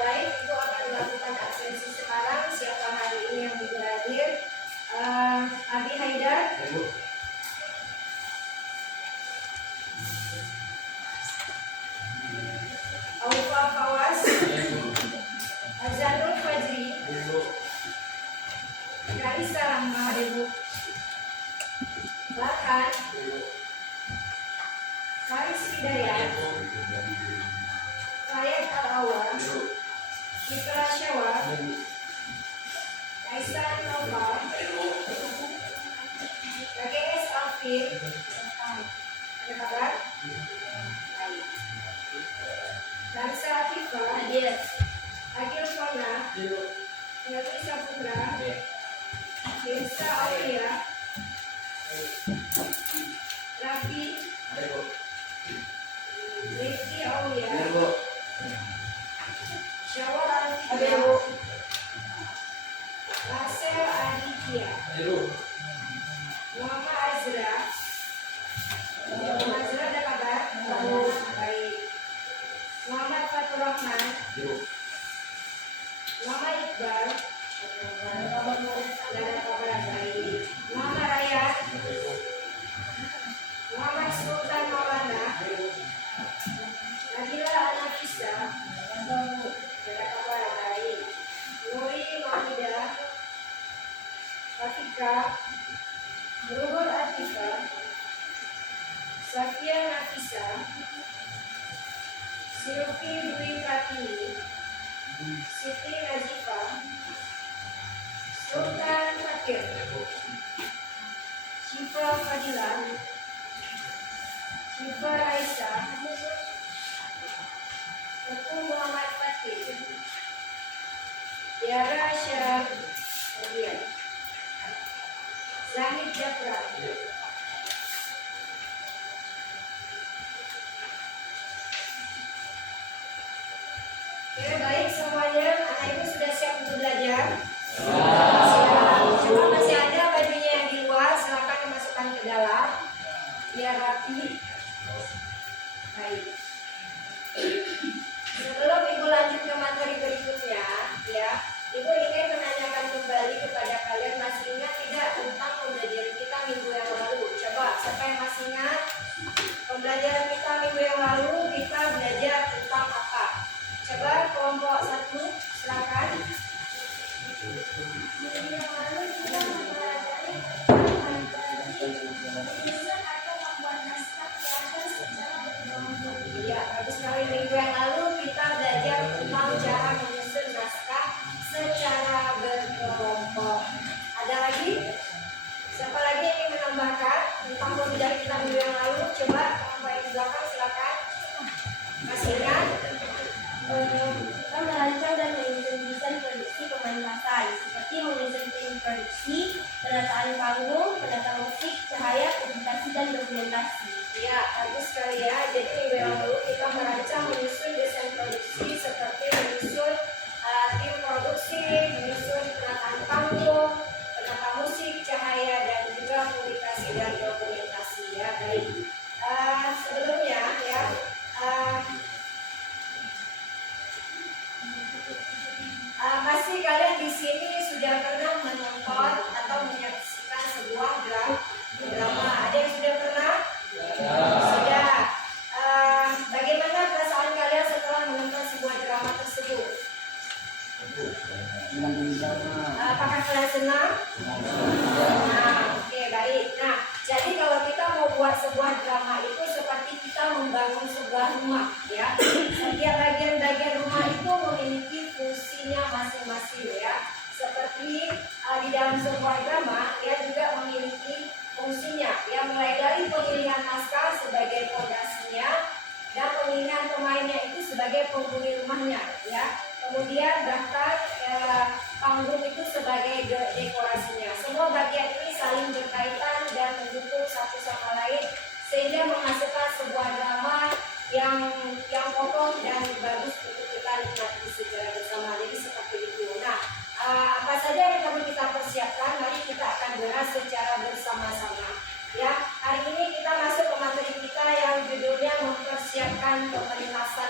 Baik, Ibu akan melakukan absensi sekarang. Siapa hari ini yang hadir? Abi Haidar. Aufa Fawas. Azanul Fajri. Raisa Rahma. Bahkan Haris Hidayat. Fayed Al-Awwal. Fitra Syawal. Aisyah Noval. KGS Alfir. Ada kabar? Baik. Darsa Atifah. Hadir. Agil Fona. Yati Saputra. Desa Aulia. Rafi. Rifki Aulia. Syawal Alfiya. Marcel Aditya. Muhammad Azra. Muhammad Azra ada kabar? Baik. Muhammad Fatur Rahman. Muhammad Iqbal. Ada kabar? Baik. Muhammad Rayyan. Muhammad Sultan Maulana. Nabila Anafisa. Ada kabar? Baik. Nuri Mahida. Rafika. Nurul Atifah. Safia Nafisa. Silvi Dwi Kartini. Siti Nazifa. Sultan Fakir. Syifa Fadila. Syifa Raisa. Teguh Muhammad Fatih. Tiara Syah Rodian. Zahid Jafra. Oke, baik semuanya. Anak ibu sudah siap untuk belajar? Siap. Coba masih ada bajunya yang di luar, silakan dimasukkan ke dalam biar rapi. Baik. Sebelum ibu lanjut ke materi berikutnya, ya, ibu ingin menanyakan kembali kepada kalian, masih ingat tidak tentang pembelajaran kita minggu yang lalu? Coba, siapa yang masih ingat? Pembelajaran kita minggu yang lalu kita belajar tentang apa? Coba kelompok 1, silakan. Minggu yang lalu kita mempelajari menyusun atau membuat naskah teater secara berkelompok. Iya, bagus sekali. Minggu yang lalu kita belajar tentang cara menyusun naskah secara berkelompok. Ada lagi? Siapa lagi yang ingin menambahkan tentang pembelajaran kita minggu yang lalu? Coba kelompok yang di belakang silakan. Masih ingat? Kita merancang dan menyusun desain produksi pementasan seperti menyusun tim produksi, penataan panggung, penata musik, cahaya, publikasi, dan dokumentasi. Ya, bagus sekali ya. Jadi minggu yang lalu kita merancang menyusun desain produksi seperti menyusun tim produksi, menyusun penataan panggung, penata musik, cahaya, dan juga publikasi dan dokumentasi ya. Baik. Sebelumnya ya. Pasti kalian di sini sudah pernah menonton atau menyaksikan sebuah drama. Ada yang sudah pernah? Sudah. Bagaimana perasaan kalian setelah menonton sebuah drama tersebut? Apakah kalian senang? Oke, baik. Nah, jadi kalau kita mau buat sebuah drama itu seperti kita membangun sebuah rumah, ya. Setiap bagian-bagian rumah itu memiliki fungsinya masing-masing, ya. Seperti di dalam sebuah drama, dia juga memiliki fungsinya, ya. Mulai dari pemilihan naskah sebagai fondasinya dan pemilihan pemainnya itu sebagai penghuni rumahnya, ya. Kemudian bahkan panggung itu sebagai dekorasinya. Semua bagian ini saling berkaitan dan mendukung satu sama lain sehingga menghasilkan sebuah drama yang kokoh dan bagus untuk kita nikmati secara bersama. Jadi seperti itu. Nah, apa saja yang perlu kita persiapkan? Mari kita akan bahas secara bersama-sama. Ya, hari ini kita masuk ke materi kita yang judulnya mempersiapkan pementasan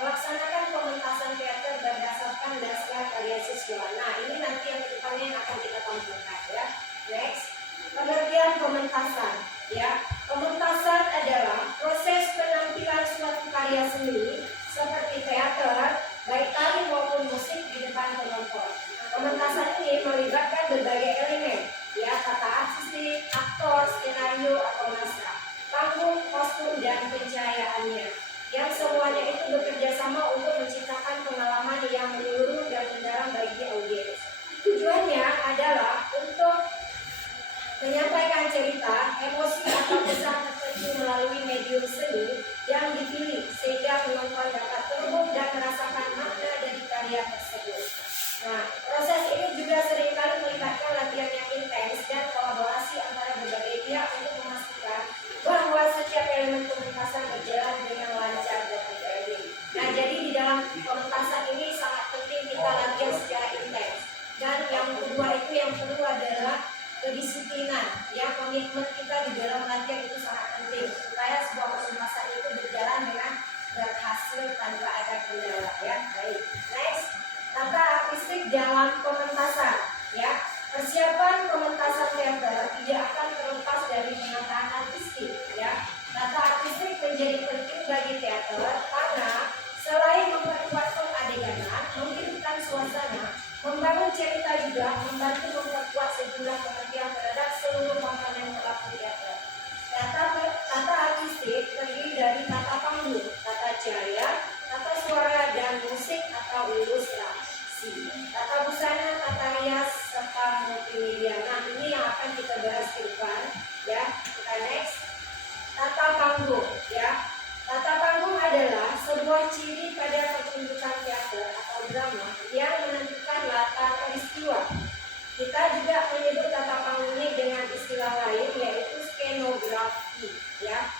Melaksanakan pementasan teater berdasarkan naskah karya siswa. Nah, ini nanti yang kedepannya yang akan kita tampilkan ya. Next, pengertian pementasan. Ya, pementasan adalah proses penampilan suatu karya seni seperti teater, baik tari maupun musik di depan penonton. Pementasan ini melibatkan berbagai elemen, ya, tata artistik, aktor, skenario atau naskah, panggung, kostum, dan pencahayaannya, yang semuanya itu bekerja sama untuk menciptakan pengalaman yang menyeluruh dan mendalam bagi audiens. Tujuannya adalah untuk menyampaikan cerita, emosi atau pesan tertentu melalui medium seni yang dipilih sehingga penonton dapat terhubung dan merasakan makna dari karya tersebut. Nah, proses ini juga seringkali melibatkan latihan yang intens dan kolaborasi antara berbagai pihak untuk memastikan bahwa setiap elemen pementasan berjalan dengan lancar dan terjaga. Nah, jadi di dalam pementasan ini sangat penting kita latihan secara intens. Dan yang kedua itu yang perlu adalah kedisiplinan, ya, komitmen kita di dalam latihan itu sangat penting supaya sebuah pementasan itu berjalan dengan berhasil tanpa ada kendala, ya. Baik, next, tata artistik dalam pementasan, ya. Persiapan pementasan teater tidak akan terlepas dari penataan artistik, ya. Tata artistik menjadi penting bagi teater karena selain memperkuat pengadeganan, menghidupkan suasana, membangun cerita juga membantu memperkuat sejumlah pengertian terhadap seluruh komponen pelaku teater. Tata artistik terdiri dari tata panggung, tata cahaya, tata suara, dan musik atau ilustrasi, tata busana, tata rias, serta multimedia. Nah, ini yang akan kita bahas ke depan, ya. Kita next, tata panggung, ya. Tata panggung adalah sebuah ciri pada pertunjukan teater atau drama yang menentukan latar peristiwa. Kita juga menyebut tata panggung ini dengan istilah lain yaitu skenografi, ya.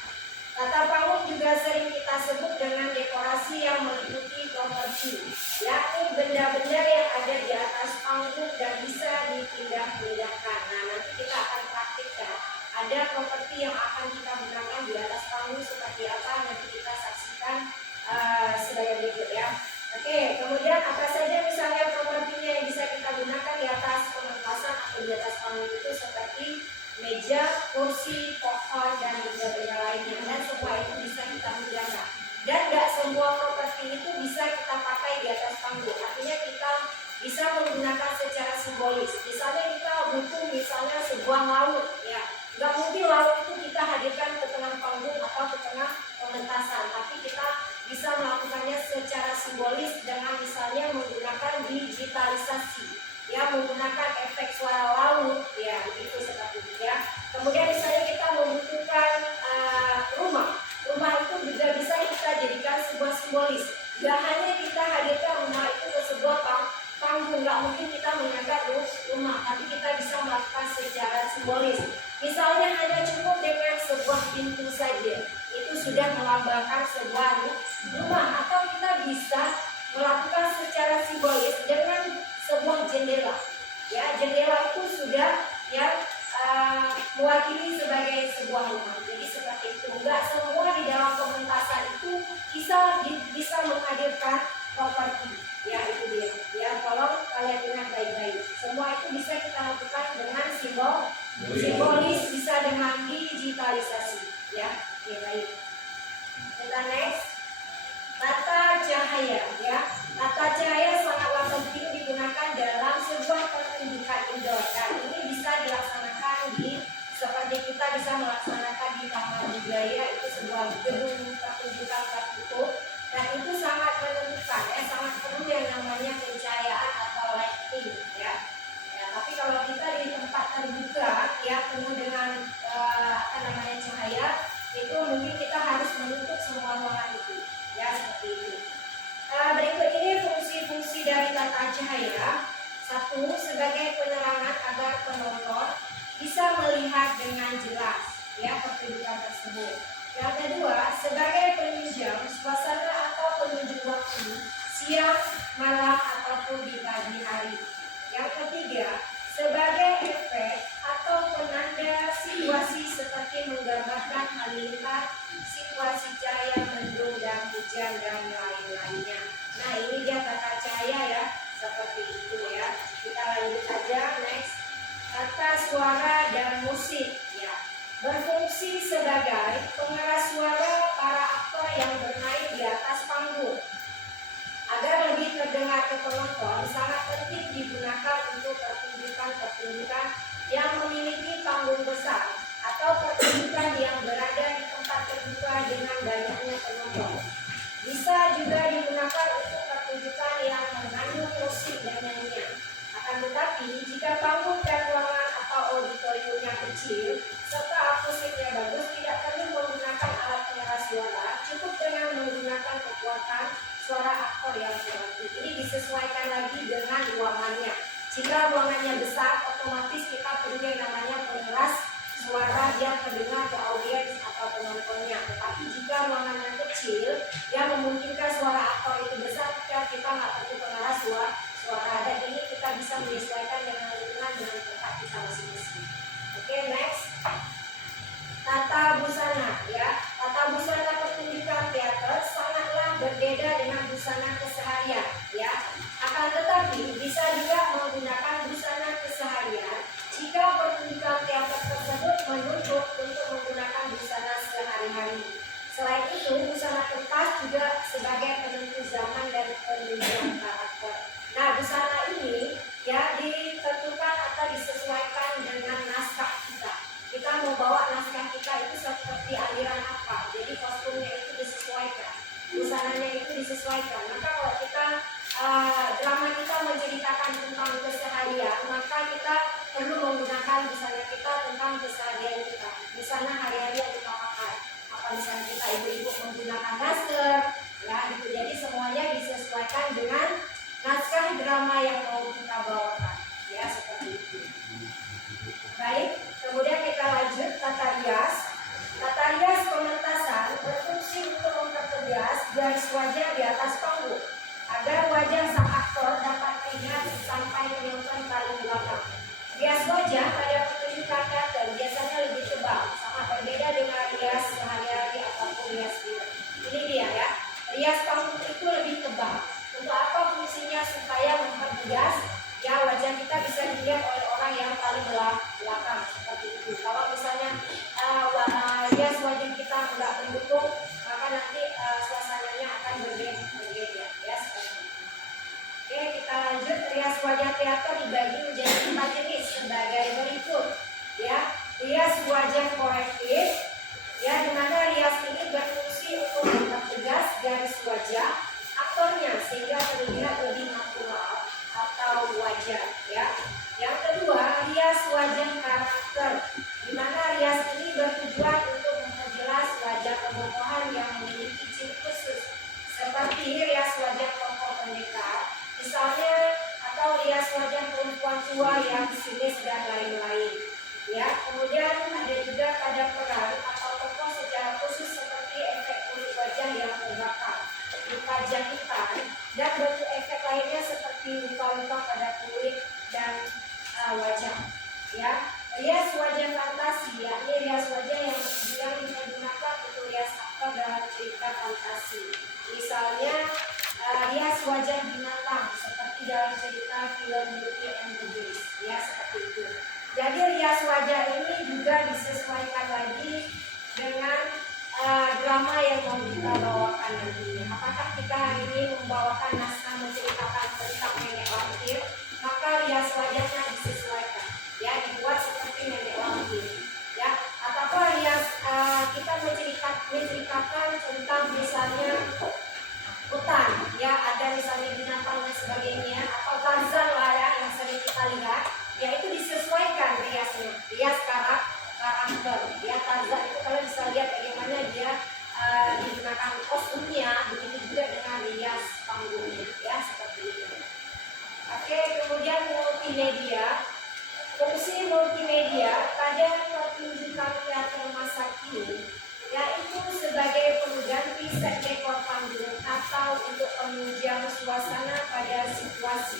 Tata panggung juga sering kita sebut dengan dekorasi yang meliputi properti, yakni benda-benda yang ada di atas panggung dan bisa dipindah-pindahkan. Nah, nanti kita akan praktikkan. Ada properti yang akan kita gunakan di atas panggung seperti apa, nanti kita saksikan sebagai berikut, ya. Oke, kemudian apa saja misalnya propertinya yang bisa kita gunakan di atas pementasan atau di atas panggung itu seperti meja, kursi, pohon, dan benda-benda lainnya, dan semua itu bisa kita gunakan. Dan gak semua properti itu bisa kita pakai di atas panggung, artinya kita bisa menggunakan secara simbolis. Misalnya kita butuh misalnya sebuah laut, ya. Gak mungkin laut itu kita hadirkan ke tengah panggung atau ke tengah pementasan, tapi kita bisa melakukannya secara simbolis dengan misalnya menggunakan digitalisasi, ya, menggunakan efek suara laut, ya, begitu seperti itu, ya. Kemudian misalnya kita membutuhkan rumah itu juga bisa kita jadikan sebuah simbolis. Gak hanya kita hadirkan rumah itu ke sebuah panggung, gak mungkin kita menganggap rumah, tapi kita bisa melakukan secara simbolis. Misalnya hanya cukup dengan sebuah pintu saja, itu sudah melambangkan sebuah rumah. Atau kita bisa melakukan secara simbolis dengan sebuah jendela, ya. Jendela itu sudah, ya, mewakili sebagai sebuah rumah. Jadi seperti itu. Enggak semua di dalam pementasan itu bisa menghadirkan properti, ya, itu dia. Ya, tolong kalian ingat baik-baik. Semua itu bisa kita lakukan dengan simbolis, bisa dengan digitalisasi, ya. Oke, baik. Kita next, tata cahaya, ya. Tata cahaya sangatlah penting digunakan dalam sebuah pertunjukan indoor, dan ini bisa dilaksanakan seperti kita bisa melaksanakan di Taman Budaya, itu sebuah gedung pertunjukan tertutup, dan itu sangat menentukan, sangat perlu yang namanya pencahayaan atau lighting, ya. Tapi kalau kita di tempat terbuka, ya, penuh dengan cahaya, itu mungkin kita harus menutup semua ruangan itu, ya, seperti itu. Berikut ini fungsi-fungsi dari tata cahaya. Satu, sebagai penerangan agar penonton bisa melihat dengan jelas, ya, pertunjukan tersebut. Yang kedua, sebagai penunjang suasana atau penunjuk waktu siang, malam, ataupun di pagi hari. Yang ketiga, sebagai efek atau penanda situasi seperti menggambarkan halilintar, situasi cahaya, mendung, dan hujan, dan lain-lain. digunakan untuk pertunjukan yang mengandung musik dan nyanyian. Akan tetapi, jika panggung dan ruangan atau auditoriumnya kecil, serta akustiknya bagus, tidak perlu menggunakan alat pengeras suara, cukup dengan menggunakan kekuatan suara aktor yang berarti. Ini disesuaikan lagi dengan ruangannya. Jika ruangannya besar, otomatis kita perlu yang namanya pengeras suara yang terdengar ke audiens atau penontonnya. Tetapi jika ruangannya kecil, yang memungkinkan suara aktor itu besar, kita nggak perlu pengeras suara. Dan ini kita bisa menyesuaikan dengan lingkungan dengan tempat kita masing-masing. Oke, next. Tata busana, ya. Tata busana pertunjukan teater sangatlah berbeda dengan busana keseharian, ya. Akan tetapi bisa juga menggunakan busana keseharian jika pertunjukan teater tersebut menuntut untuk menggunakan busana sehari-hari. Selain itu, busana kertas juga sebagai penentu zaman dan penunjang karakter. Nah, busana ini ya ditentukan atau disesuaikan dengan naskah kita. Kita mau bawa naskah kita itu seperti aliran apa, jadi kostumnya itu disesuaikan, busananya itu disesuaikan. Maka kalau kita drama kita menceritakan tentang keseharian, maka kita perlu menggunakan busana kita tentang keseharian kita, busana hari-hari yang kita pakai. Apa misalnya kita ibu-ibu menggunakan masker, ya gitu. Jadi semuanya disesuaikan dengan naskah drama yang mau kita bawakan, ya seperti itu. Baik, kemudian kita lanjut tata rias. Tata rias pementasan berfungsi untuk mempertegas garis wajah di atas panggung agar wajah sang aktor dapat terlihat sampai penonton paling belakang. Rias wajah pada pertunjukan teater biasanya lebih tebal, sangat berbeda dengan rias sehari-hari ataupun rias film. Ini dia ya, rias panggung itu lebih tebal. Untuk apa fungsinya? Supaya mempertegas ya wajah kita bisa dilihat oleh orang yang paling belakang seperti itu. Kalau misalnya rias wajah kita nggak mendukung, maka nanti suasananya akan berbeda ya seperti itu. Oke, kita lanjut. Rias wajah teater dibagi menjadi 4 jenis sebagai berikut ya. Rias wajah korektif ya, di mana rias ini berfungsi untuk mempertegas garis wajah aktornya sehingga terlihat lebih natural atau wajar ya. Yang kedua, rias wajah karakter, di mana rias ini bertujuan untuk memperjelas wajah tokoh-tokohan yang memiliki ciri khusus seperti rias wajah tokoh pendekar misalnya, atau rias wajah perempuan tua yang sinis dan lain-lain ya. Kemudian ada juga pada peran atau tokoh secara khusus seperti efek kulit wajah yang terbakar, luka jahitan, dan bentuk efek lainnya seperti luka-luka pada kulit dan wajah ya. Rias wajah fantasi, yakni rias wajah yang digunakan untuk rias aktor dalam cerita fantasi. Misalnya rias wajah binatang seperti dalam cerita film Beauty and the Beast ya, seperti itu. Jadi rias wajah ini juga disesuaikan lagi dengan drama yang mau kita bawakan nanti. Apakah kita hari ini membawakan naskah menceritakan tentang nenek lampir, maka rias wajahnya disesuaikan ya, dibuat seperti nenek lampir ya. Ataukah rias kita menceritakan tentang misalnya hutan ya, ada misalnya binatang dan sebagainya, atau Tarzan lah ya yang sering kita lihat ya, itu disesuaikan riasnya, rias karakter ya. Tarzan itu kalian bisa lihat bagaimana dia digunakan kostumnya, begitu juga dengan rias panggungnya ya, seperti itu. Oke, kemudian multimedia. Fungsi multimedia pada pertunjukan teater masa kini yaitu sebagai pengganti set dekor panggung atau untuk penunjang suasana pada situasi.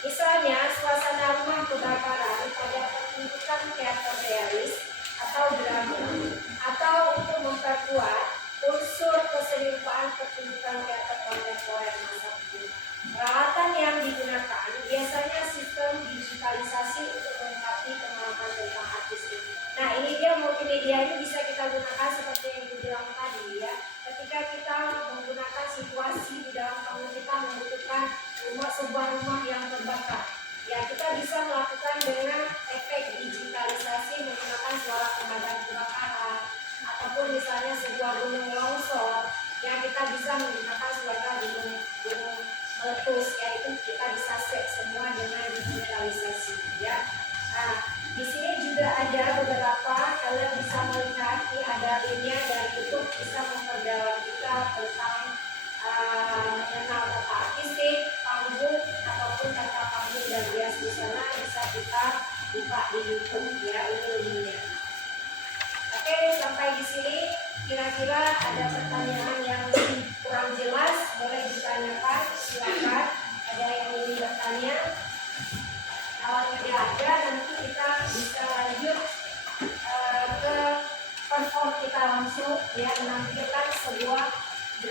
Misalnya suasana rumah kebakaran pada pertunjukan teater realis atau drama, atau untuk memperkuat unsur keserupan pertunjukan teater kontemporer masa kini. Peralatan yang digunakan biasanya sistem digitalisasi untuk melengkapi pengalaman tentang artis ini. Nah, ini dia multimedia ini bisa kita gunakan seperti yang dibilang tadi ya. Ketika kita menggunakan situasi di dalam panggung kita membutuhkan sebuah rumah yang terbakar, ya kita bisa melakukan dengan efek digitalisasi menggunakan suara pemadam kebakaran, ataupun misalnya sebuah gunung longsor, ya kita bisa menggunakan suara gunung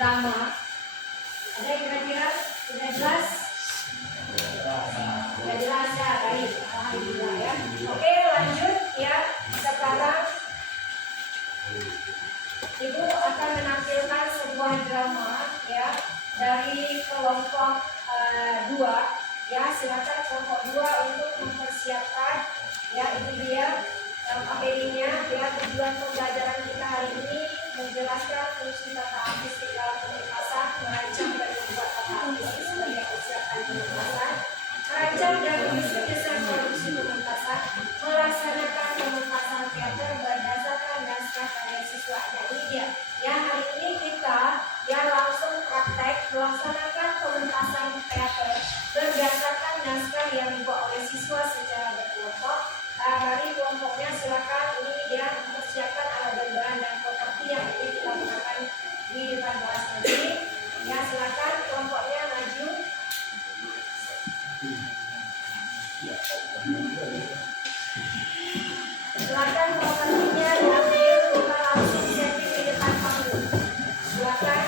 drama. Ada yang kira-kira sudah jelas? Sudah jelas ya, baik. Alhamdulillah ya. Oke, lanjut ya. Sekarang Ibu akan menampilkan sebuah drama ya dari kelompok 2 ya. Silakan kelompok 2 untuk mempersiapkan ya. Ini dia APD-nya ya. Tujuan pembelajaran kita hari ini menjelaskan fungsi kata artistik dalam pementasan, merancang dan membuat kata artistik sebagai persiapan pementasan, merancang dan menyusun desain produksi pementasan, melaksanakan pementasan teater berdasarkan naskah karya siswa. Nah ini dia ya, hari ini kita yang langsung praktek melaksanakan pementasan teater berdasarkan naskah yang dibuat oleh siswa secara berkelompok. Mari kelompoknya silakan, ini dia mempersiapkan alat dan bahan dan properti yang ini kita gunakan di depan kelas nanti ya. Silakan kelompoknya maju. Silakan propertinya diambil, kita langsung setting di depan panggung. Silakan.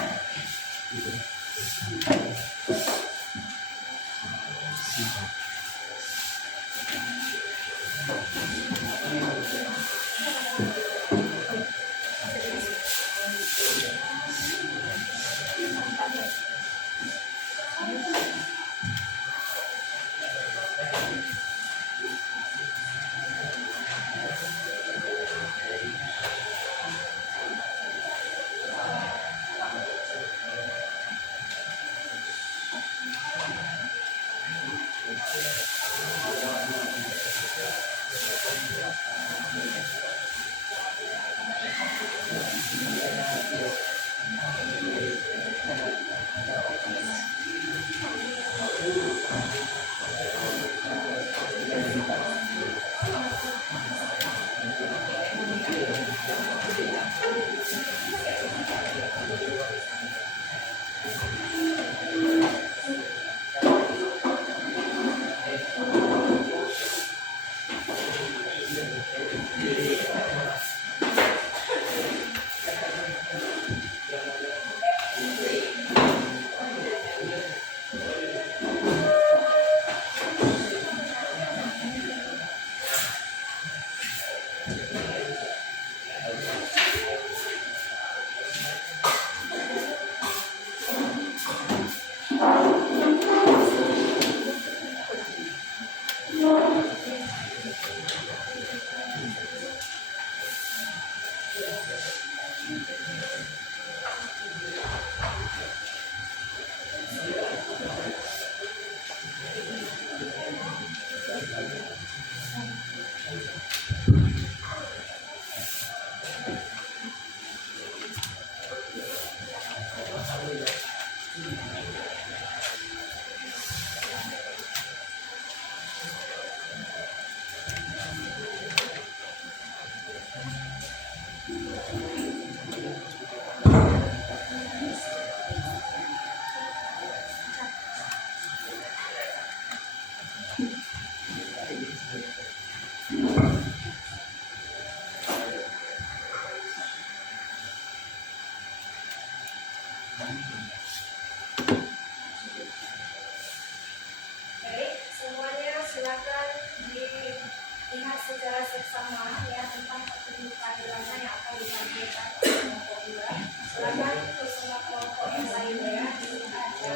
Baik, semuanya silakan dilihat secara seksama ya tentang pertunjukan drama yang akan ditampilkan oleh kelompok 2. Silakan untuk semua kelompok yang lainnya dilihat ya.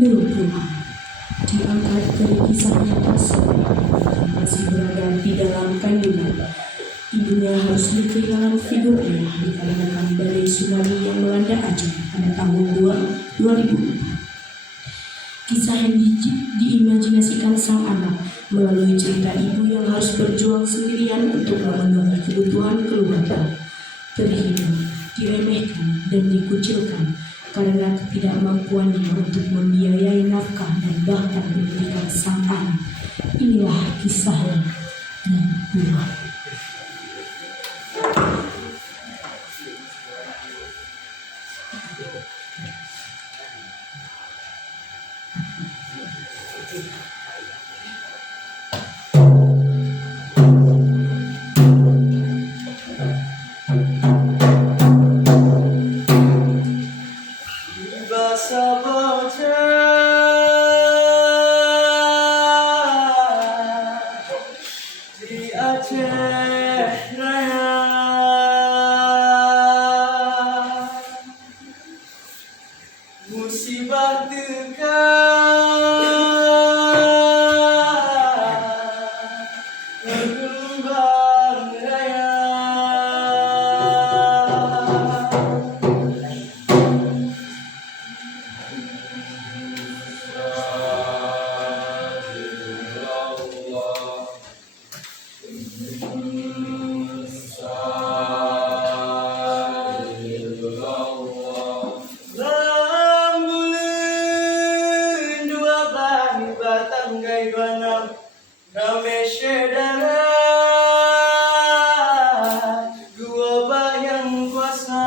Nur pula diangkat dari kisah nyata yang masih berada di dalam kandungan. Ibunya harus kehilangan figurnya dikarenakan badai tsunami yang melanda Aceh pada tahun 2000. Kisah yang diimajinasikan sang anak melalui cerita ibu yang harus berjuang sendirian untuk memenuhi kebutuhan keluarga, terhina, diremehkan, dan dikucilkan karena ketidakmampuannya untuk membiayai nafkah dan bahkan pendidikan sang anak. Inilah kisahnya dan buah. Bahasa bocah di Aceh Raya, musibah tekan gelombang raya. Lambuleun dua belah batang gai banam rame syedara dua bayang kuasa.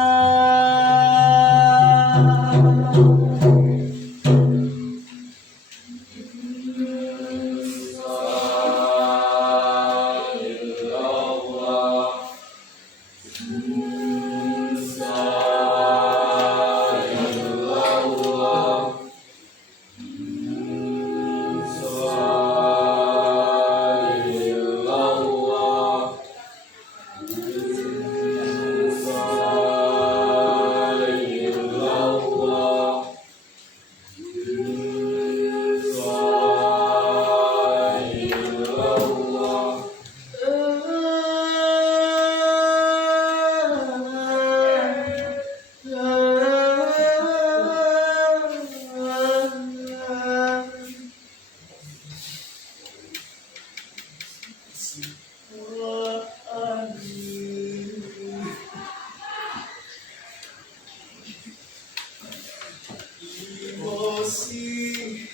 Emosi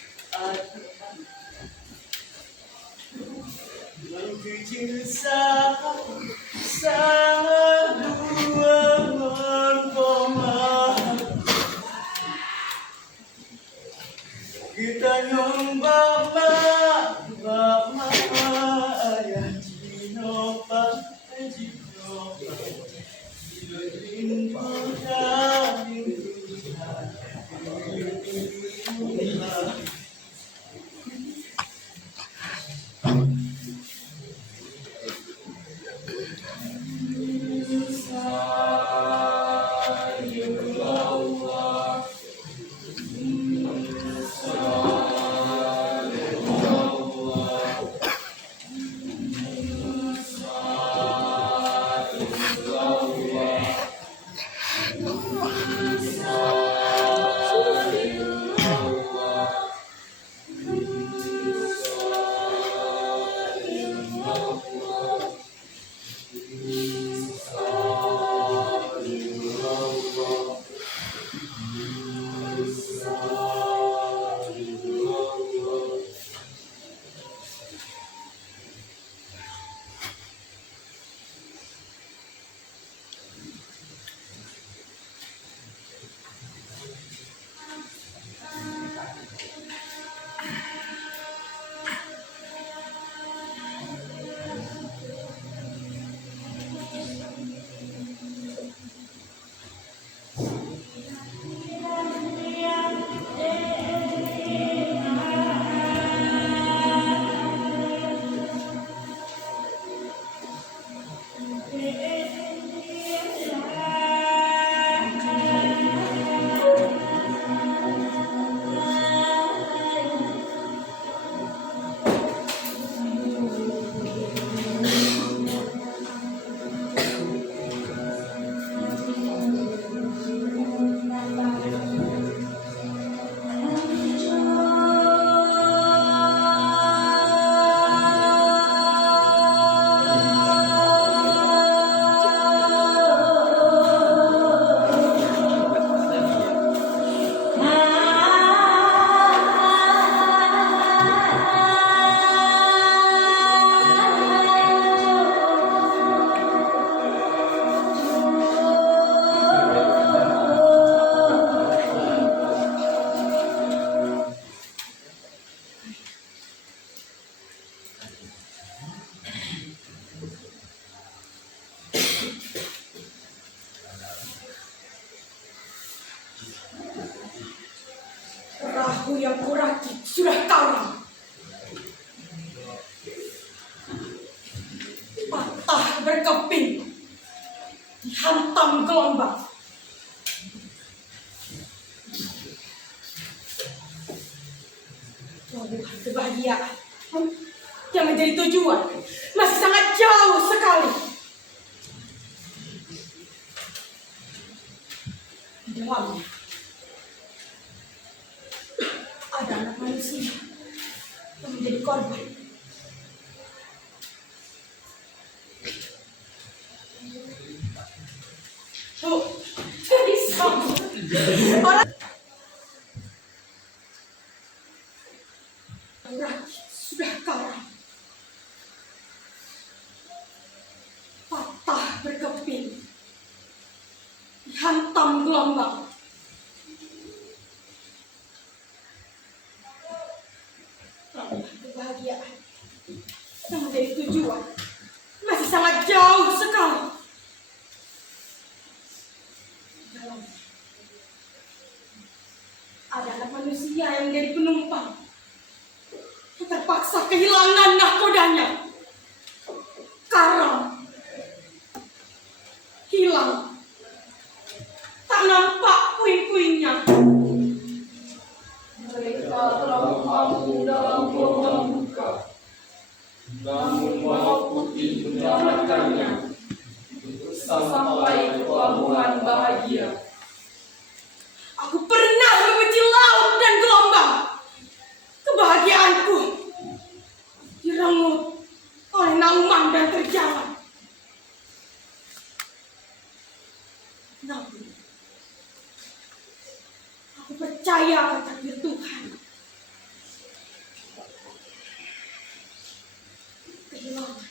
mengkecil sangat dua menpoma kita nyumbang mama ayah cinopa cinopa Perahu yang kurakit sudah karam. Patah berkeping, dihantam gelombang. Bukan kebahagiaan yang menjadi tujuan masih sangat jauh sekali. Di dalamnya ada anak manusia yang menjadi korban. Tuh, jadi sama orang rakit sudah karam, patah berkeping, dihantam gelombang. Kebahagiaan yang menjadi tujuan masih sangat jauh sekali. Dalam ada anak manusia yang menjadi penumpang, terpaksa kehilangan nahkodanya. Karam, hilang, tak nampak puing-puingnya. Mereka telah mampu dalam gelombang duka, namun maut putih menyelamatkannya untuk sampai ke pelabuhan bahagia. Aku pernah membenci laut dan gelombang. Kebahagiaanku direnggut oleh nauman dan terjangan. Namun, aku percaya akan takdir Tuhan. Kehilangan.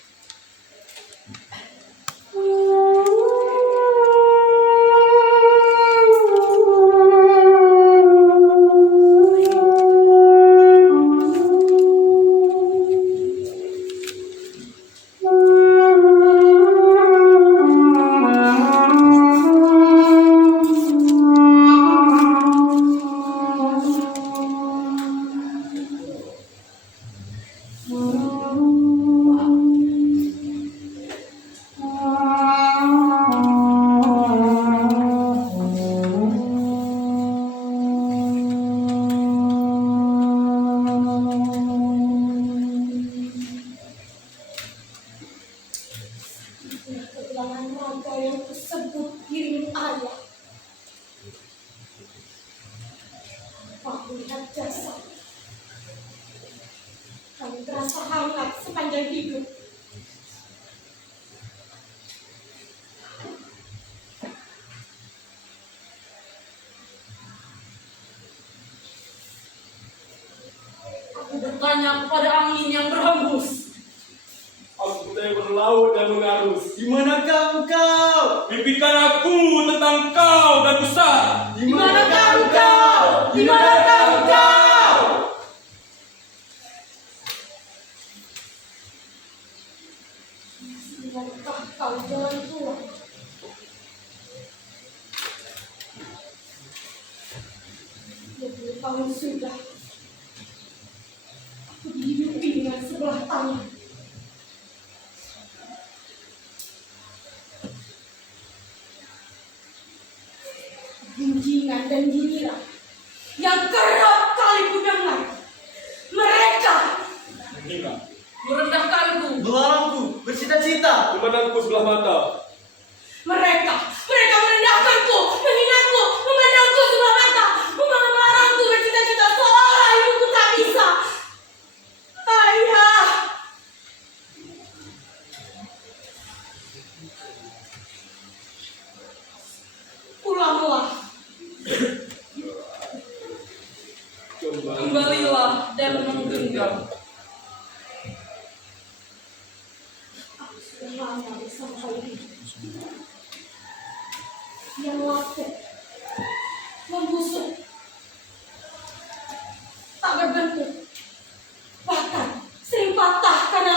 Kehilangan raga yang tersebut diri ayah. Aku lihat jasad. Kami terasa hangat sepanjang hidup. Aku bertanya kepada angin yang berhembus. Aku bertanya kepada laut yang mengarus. Di manakah engkau? Mimpikan aku tentang kau dan besar. Di manakah engkau? Di manakah engkau? Manakah kau jalan pulang? 20 tahun sudah aku dihidupi dengan sebelah tangan. Gunjingan dan giliran yang kerap kali ku dengar. Mereka merendahkanku. Melarangku bercita-cita. Memandangku sebelah mata. Mereka merendahkanku, menghinaku, memandangku sebelah mata, melarangku bercita-cita seolah hidupku tak bisa. Ayah, pulanglah, Kembalilah dan menggenggam. aku sudah lama bersama kalian. Yang lapuk, membusuk, tak berbentuk, bahkan sering patah karena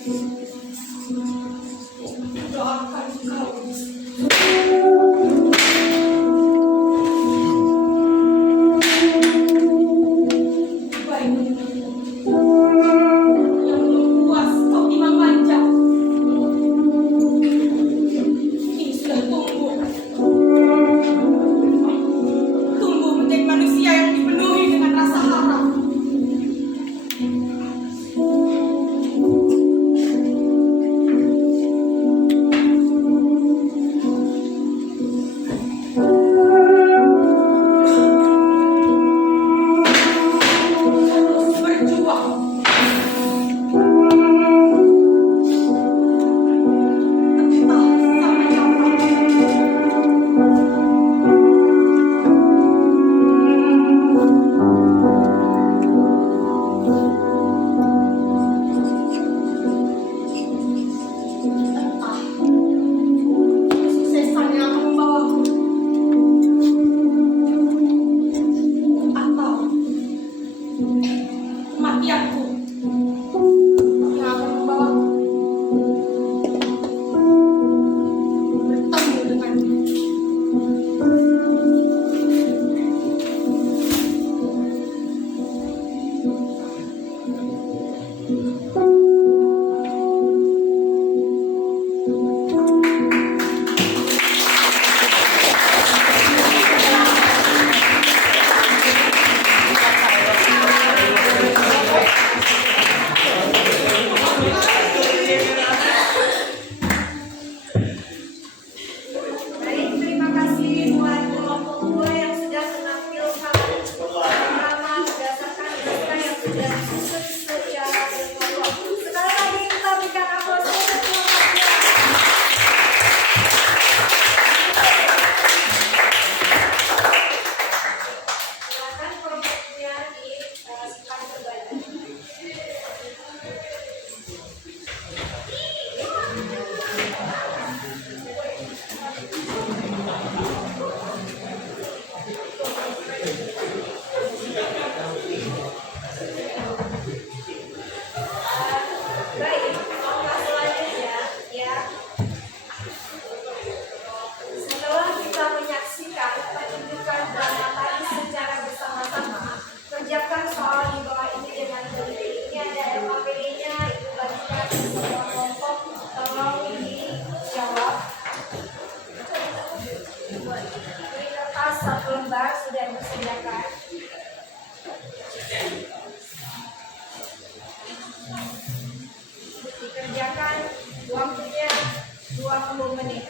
Doakan kau. Baik. Yang belum puas kau timang manja. Ini sudah tumbuh. Tumbuh menjadi manusia yang dipenuhi dengan rasa harap. Terus berjuang. Entah sampai kapan. Entah kesuksesan yang akan membawaku atau kematianku yang akan membawaku bertemu dengannya. Baik, terima kasih buat kelompok 2 yang sudah menampilkan drama berdasarkan naskah yang sudah disusun secara berkelompok. Sekali lagi kita berikan aplaus untuk kelompok 2. Silakan kelompoknya disimpan kembali. Baik, langkah selanjutnya ya. Setelah kita menyaksikan pertunjukan drama tadi secara bersama-sama, kerjakan soal di bawah ini dengan teliti. Ini ada LKPD-nya, Ibu bagikan ke semua kelompok, tolong dijawab. Ini kertas 1 lembar sudah disediakan. Dikerjakan waktunya 20 menit.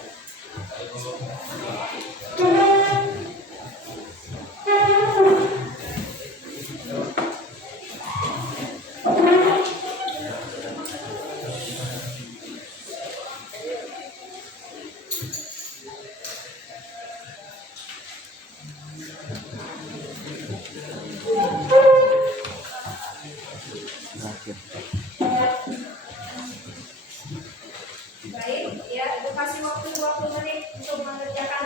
Baik, ya, Ibu kasih waktu 20 menit untuk mengerjakan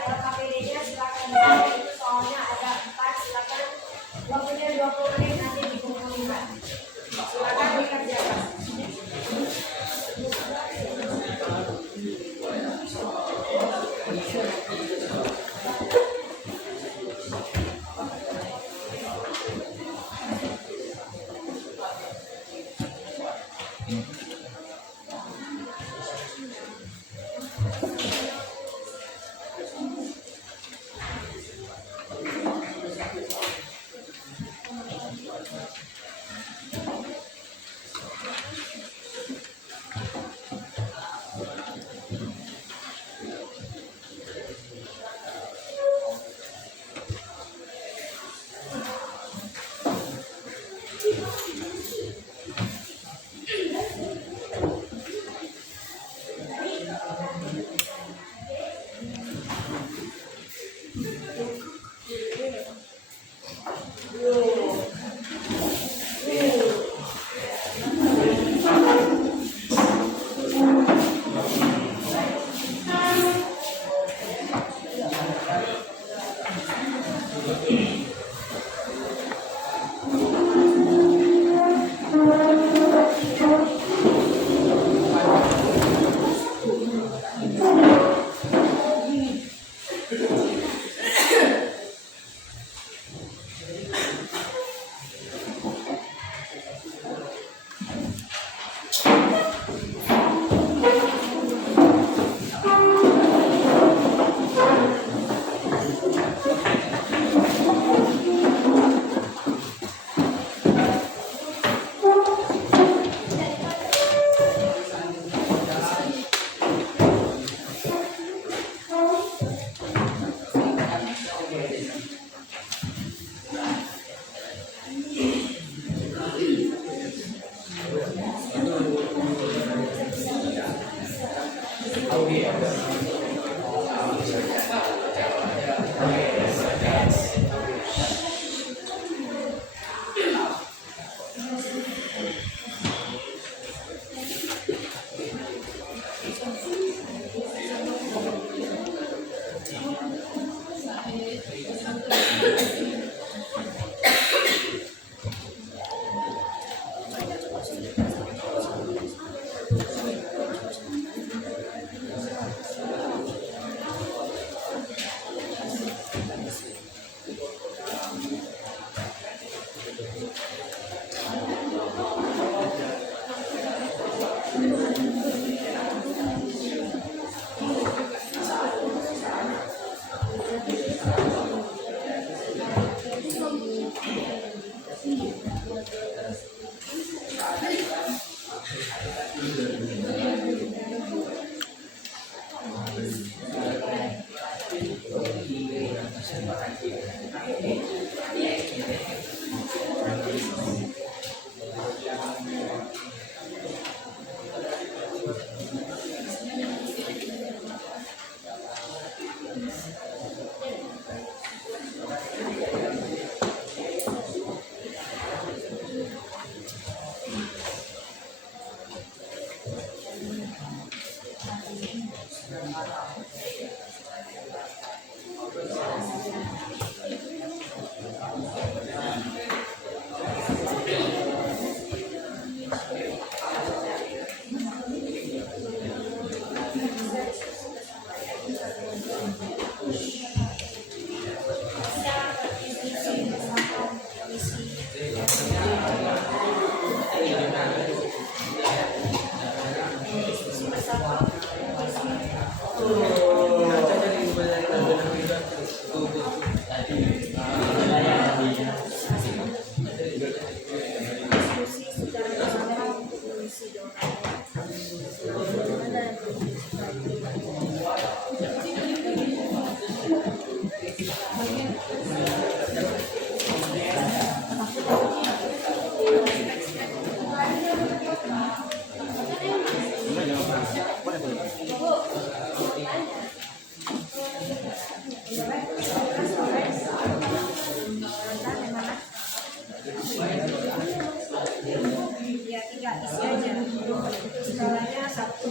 Ya tiga isi aja. Itu skalanya 1, 1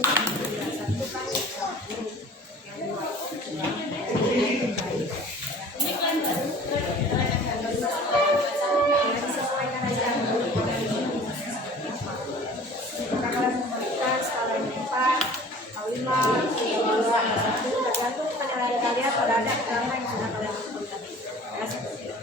kan yang 2. Disesuaikan aja. Jika kalian memberikan skalanya 4, 5, 2, 1, tergantung penilaian kalian pada ada nama yang sudah kalian lakukan. Ya, seperti itu.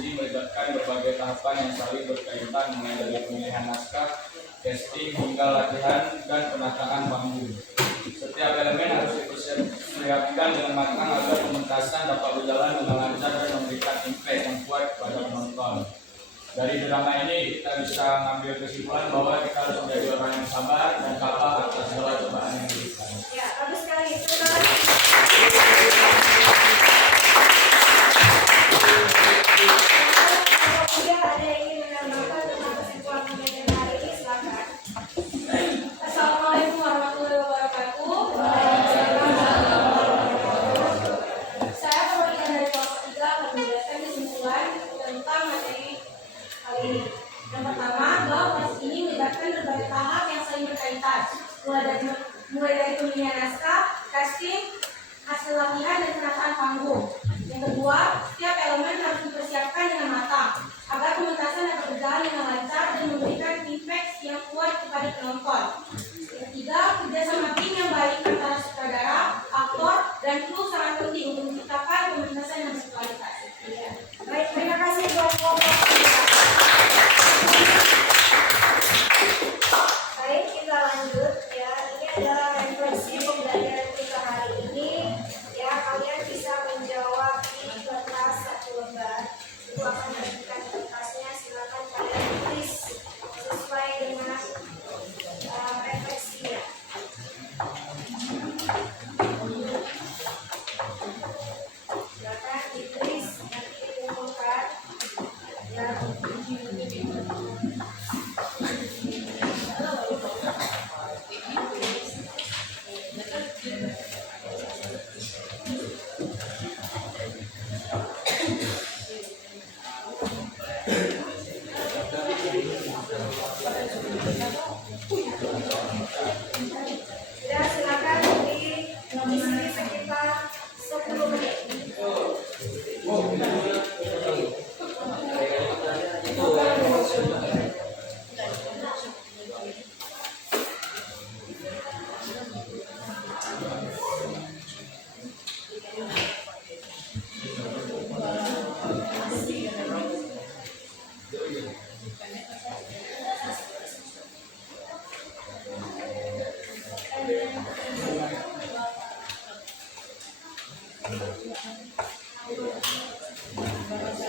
ini melibatkan berbagai tahapan yang saling berkaitan mulai dari pemilihan naskah, casting hingga latihan dan penataan panggung. Setiap elemen harus dipersiapkan dengan matang agar pementasan dapat berjalan dengan lancar dan memberikan impact yang kuat kepada penonton. Dari drama ini kita bisa mengambil kesimpulan bahwa kita harus menjadi orang yang sabar dan tabah atas segala cobaan yang diberikan. Ya, bagus sekali. Terima kasih. Kalau tidak ada yang ingin menambahkan tentang kesimpulan pembelajaran hari ini, silakan. Assalamualaikum warahmatullahi wabarakatuh. Saya perwakilan dari kelompok 3 akan menjelaskan kesimpulan tentang materi kali ini. Yang pertama, bahwa proses ini melibatkan berbagai tahap yang saling berkaitan, mulai dari pemilihan naskah, casting, hasil latihan, dan penataan panggung. Yang kedua, setiap elemen harus dipersiapkan dengan matang agar pementasan dapat berjalan dengan lancar dan memberikan impact yang kuat kepada penonton. Yang ketiga, kerjasama tim yang baik antara sutradara, aktor, dan kru sangat penting untuk menciptakan pementasan yang berkualitas. Baik, terima kasih buat kelompok. Baik, kita lanjut ya. Ini adalah referensi pembelajaran kita hari ini. Ya, kalian bisa menjawab di kertas 1 lembar. Ibu akan memberikan kertasnya. Silakan kalian tulis sesuai dengan refleksinya. Silakan ditulis, nanti dikumpulkan. Ya. Ya, silakan diisi sekitar 10 menit.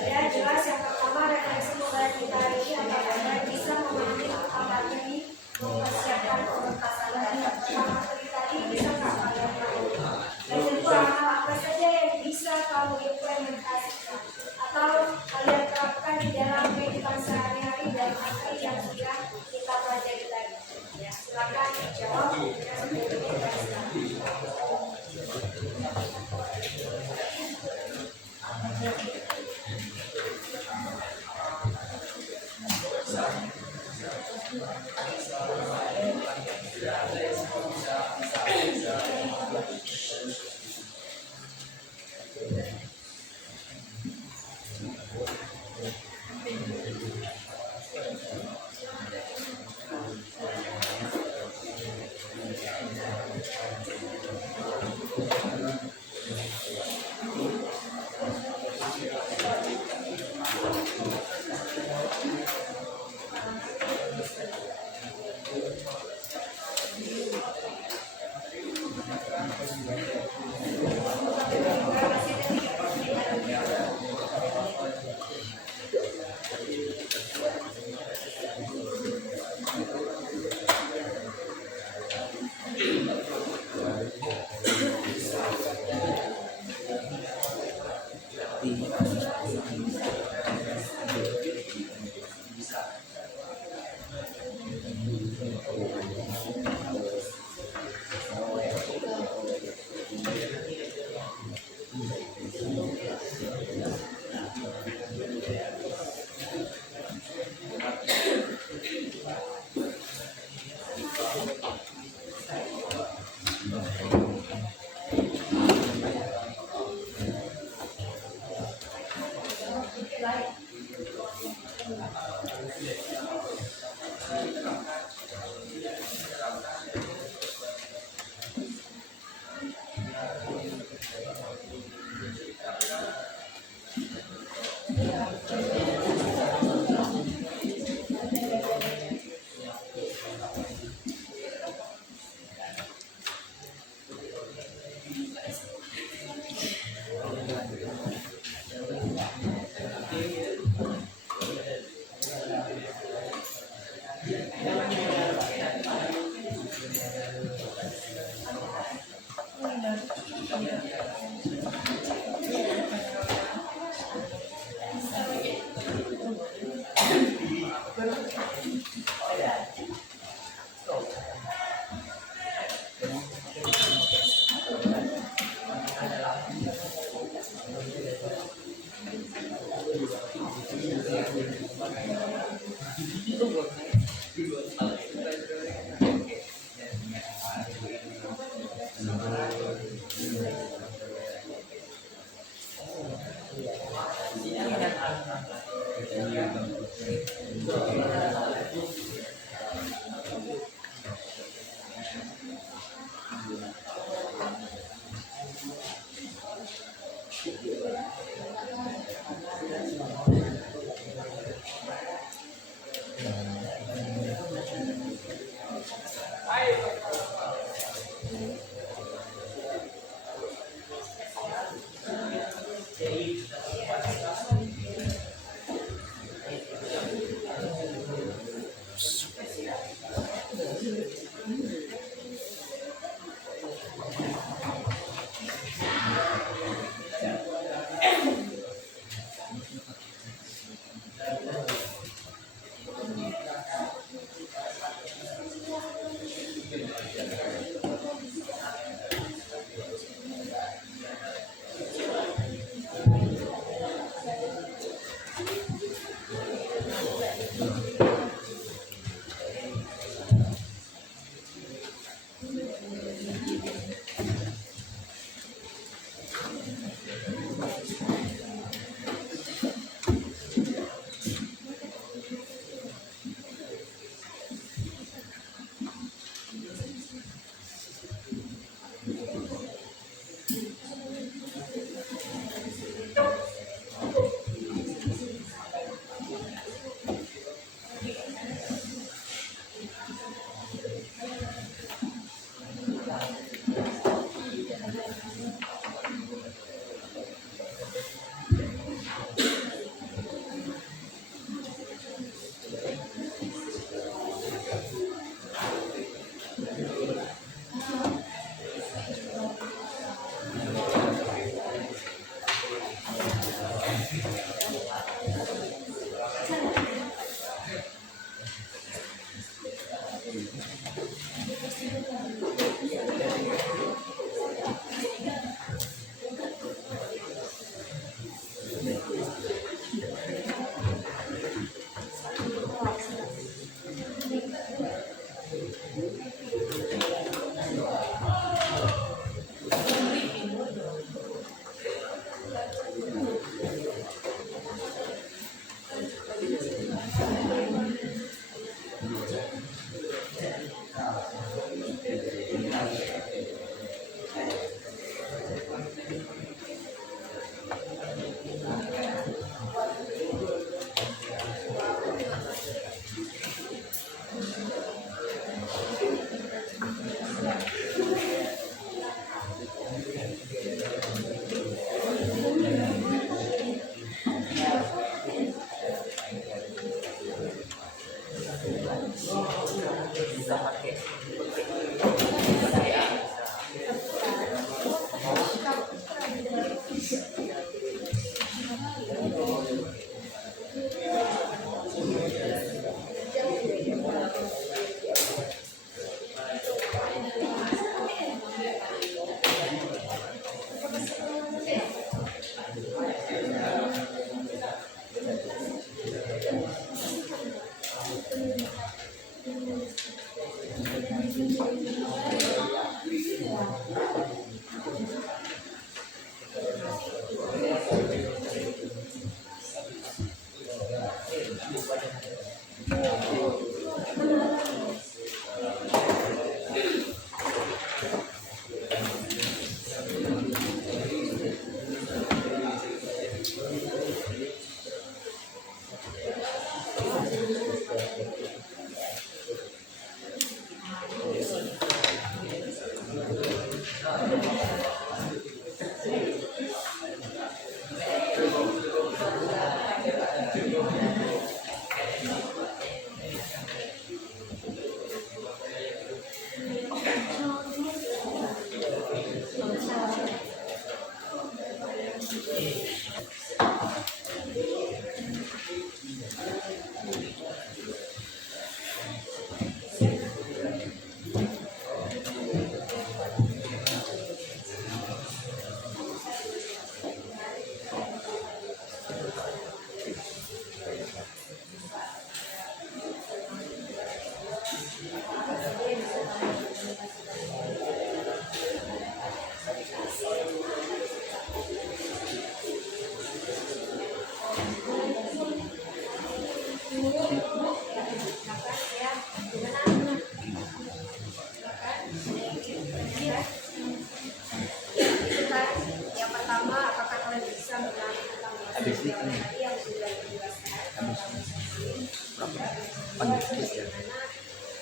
Ya, jelas yang pertama referensi pembelajaran kita hari ini adalah kalian bisa memahami apa materi mempersiapkan pementasan dan materi tadi bisa nggak kalian pahami? Dan kedua, hal apa saja yang bisa kamu implementasikan atau kalian terapkan di dalam kehidupan sehari-hari dan materi yang sudah kita pelajari tadi. Ya, silakan jawab. Ya, 10 menit dan silakan.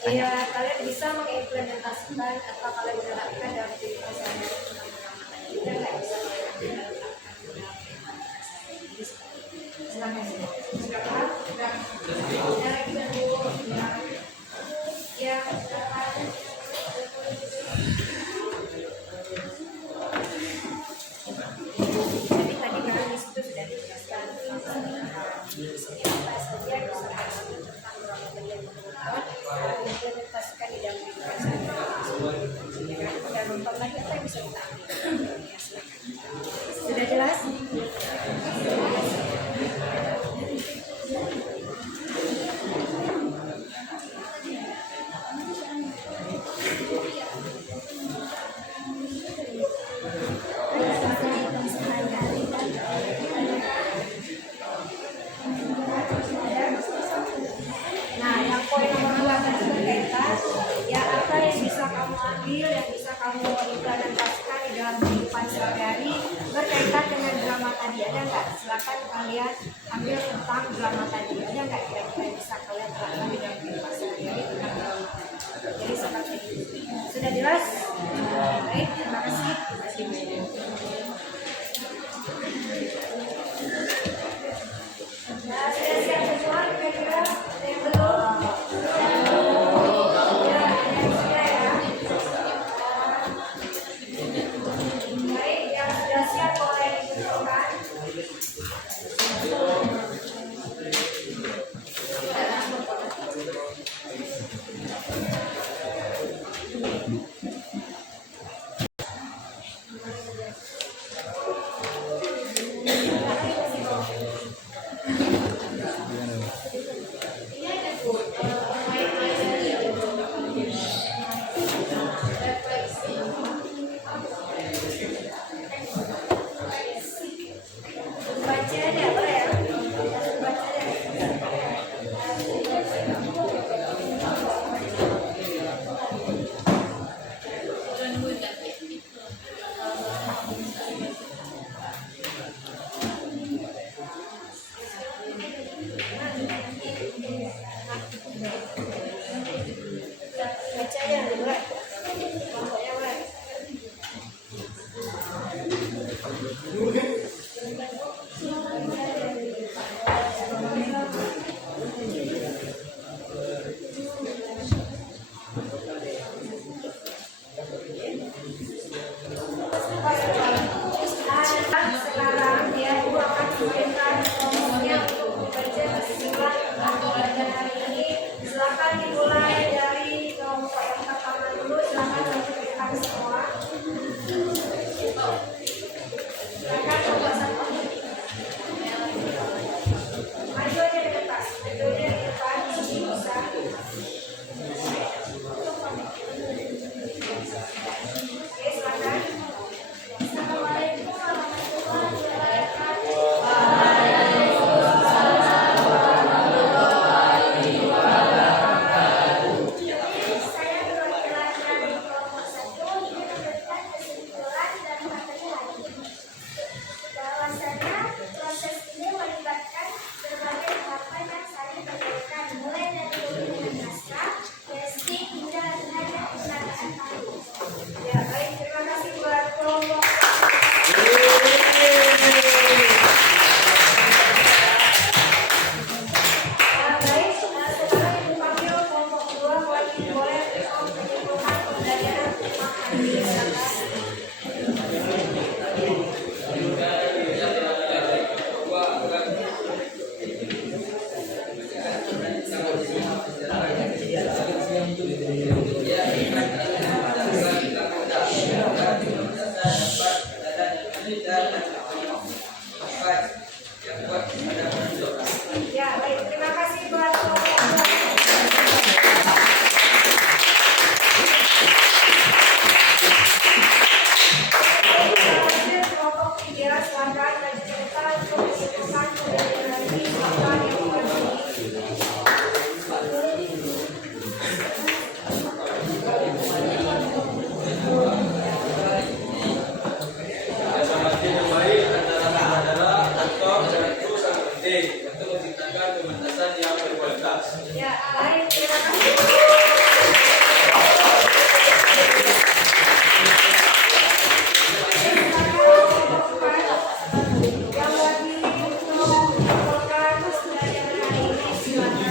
Ya, kalian bisa mengimplementasikan atau kalian menerapkan dalam kehidupan sehari-hari. Kita nggak bisa silakan. Ya, jadi tadi kan di situ sudah dijelaskan apa saja yang bisa tentang drama bagian implementasikan di dalam kehidupan sehari-hari. Dan nonton lagi apa yang bisa kita ambil. Ya, silakan. Sudah jelas? Nah, yang poin nomor 2 tadi berkaitan ya apa yang bisa kamu ambil, yang bisa kamu implementasikan di dalam kehidupan sehari-hari berkaitan dengan drama tadi, ada nggak? Silakan kalian ambil tentang drama tadi, ada nggak kira-kira yang bisa kalian terapkan di dalam kehidupan sehari-hari tentang drama tadi? Jadi seperti itu. Sudah jelas? Baik, terima kasih. Nah, sudah siap semua kira-kira? Ada yang belum? Ya, ada yang sudah ya. Baik, yang sudah siap boleh ditunjukkan. Baca ada apa ya? Baca bacanya dua. Kelompoknya apa? Sekarang dia akan memberikan kelompoknya untuk membaca bismillah. pementasan yang berkualitas. Ya, baik, terima kasih. Yang lagi untuk melakukan pembelajaran hari ini, silakan.